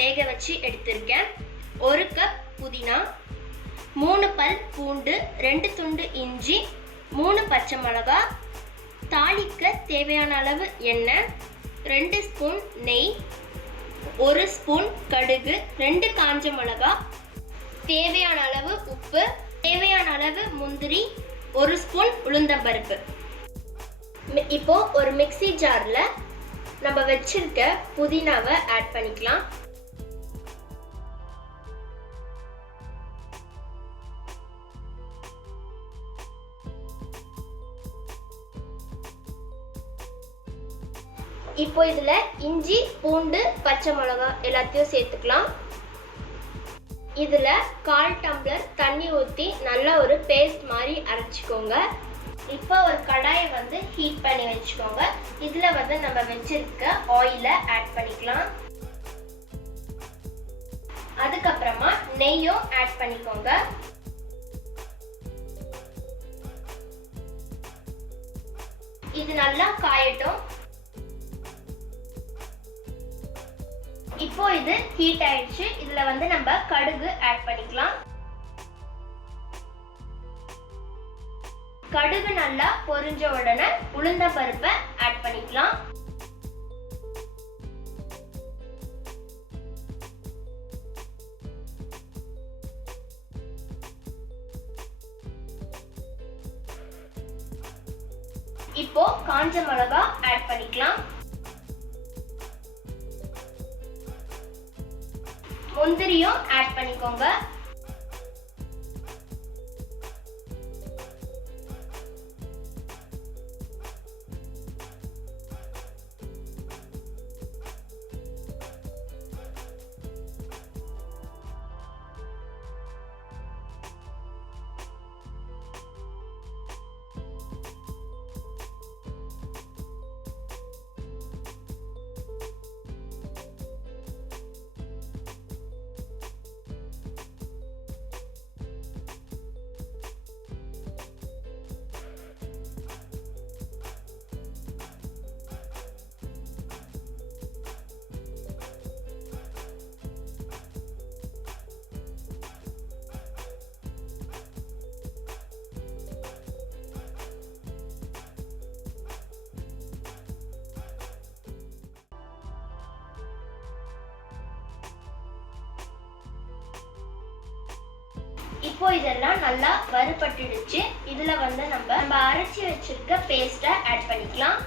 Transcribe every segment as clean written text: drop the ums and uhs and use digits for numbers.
வேக வச்சு எடுத்திருக்கேன். 1 கப் புதினா, 3 பல் பூண்டு, 2 துண்டு இஞ்சி, 3 பச்சை மிளகாய், தாளிக்க தேவையான அளவு எண்ணெய், 2 ஸ்பூன் நெய், 1 ஸ்பூன் கடுகு, 2 காஞ்ச மிளகாய், தேவையான அளவு உப்பு, தேவையான அளவு முந்திரி, 1 ஸ்பூன் உளுந்தம்பருப்பு. இப்போ ஒரு மிக்ஸி ஜாரில் நம்ம வச்சிருக்க புதினாவை ஆட் பண்ணிக்கலாம். இப்போ இதுல இஞ்சி, பூண்டு, பச்சை மிளகாய் எல்லாத்தையும் சேர்த்துக்கலாம். இதுல 1/4 டம்ளர் தண்ணி ஊற்றி நல்லா ஒரு பேஸ்ட் மாதிரி அரைச்சிக்கோங்க. இப்போ ஒரு கடாயை ஹீட் பண்ணி வச்சுக்கோங்க. இதுல நம்ம வச்சிருக்க ஆயிலை ஆட் பண்ணிக்கலாம். அதுக்கப்புறமா நெய்யும் ஆட் பண்ணிக்கோங்க. இது நல்லா காயட்டும். இப்போ இது ஹீட் ஆயிடுச்சு. இதுல நம்ம கடுகு ஆட் பண்ணிக்கலாம். கடுகு நல்லா பொரிஞ்ச உடனே உளுந்த பருப்பை ஆட் பண்ணிக்கலாம். இப்போ காஞ்ச மிளகாய் ஆட் பண்ணிக்கலாம். முந்திரியும் ஆட் பண்ணிக்கோங்க. இப்போ இதெல்லாம் நல்லா வறுபட்டுடுச்சு. இதுல நம்ம அரைச்சி வச்சிருக்க பேஸ்ட்டை ஆட் பண்ணிக்கலாம்.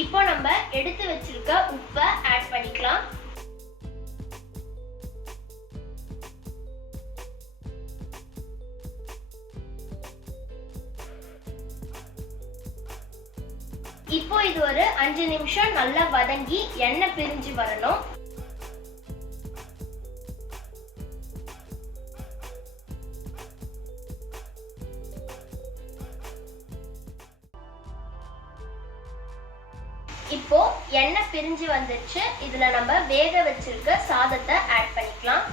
இப்போ நம்ம எடுத்து வச்சிருக்க உப்பை ஆட் பண்ணிக்கலாம். இப்போ இது ஒரு 5 நிமிஷம் நல்லா வதங்கி எண்ணெய் பிரிஞ்சு வரணும். இப்போ எண்ணெய் பிரிஞ்சு வந்துச்சு. இதுல நம்ம வேக வச்சிருக்க சாதத்தை ஆட் பண்ணிக்கலாம்.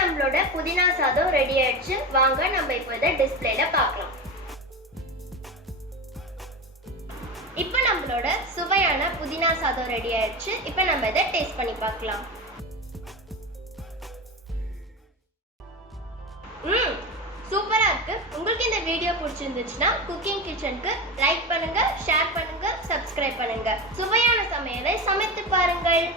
நம்மளோட புதினா சாதம் ரெடி ஆயிடுச்சு. வாங்க நம்ம இப்போ இதை டிஸ்பிளேல பார்க்கலாம். இப்போ நம்மளோட சுவையான புதினா சாதம் ரெடி ஆயிடுச்சு. இப்போ நம்ம இதை டேஸ்ட் பண்ணி பார்க்கலாம். சூப்பரா இருக்கு. உங்களுக்கு இந்த வீடியோ பிடிச்சிருந்துச்சுன்னா குக்கிங் கிச்சனுக்கு லைக் பண்ணுங்க, ஷேர் பண்ணுங்க, சப்ஸ்கிரைப் பண்ணுங்க. சுவையான சமையலை சமைத்து பாருங்கள்.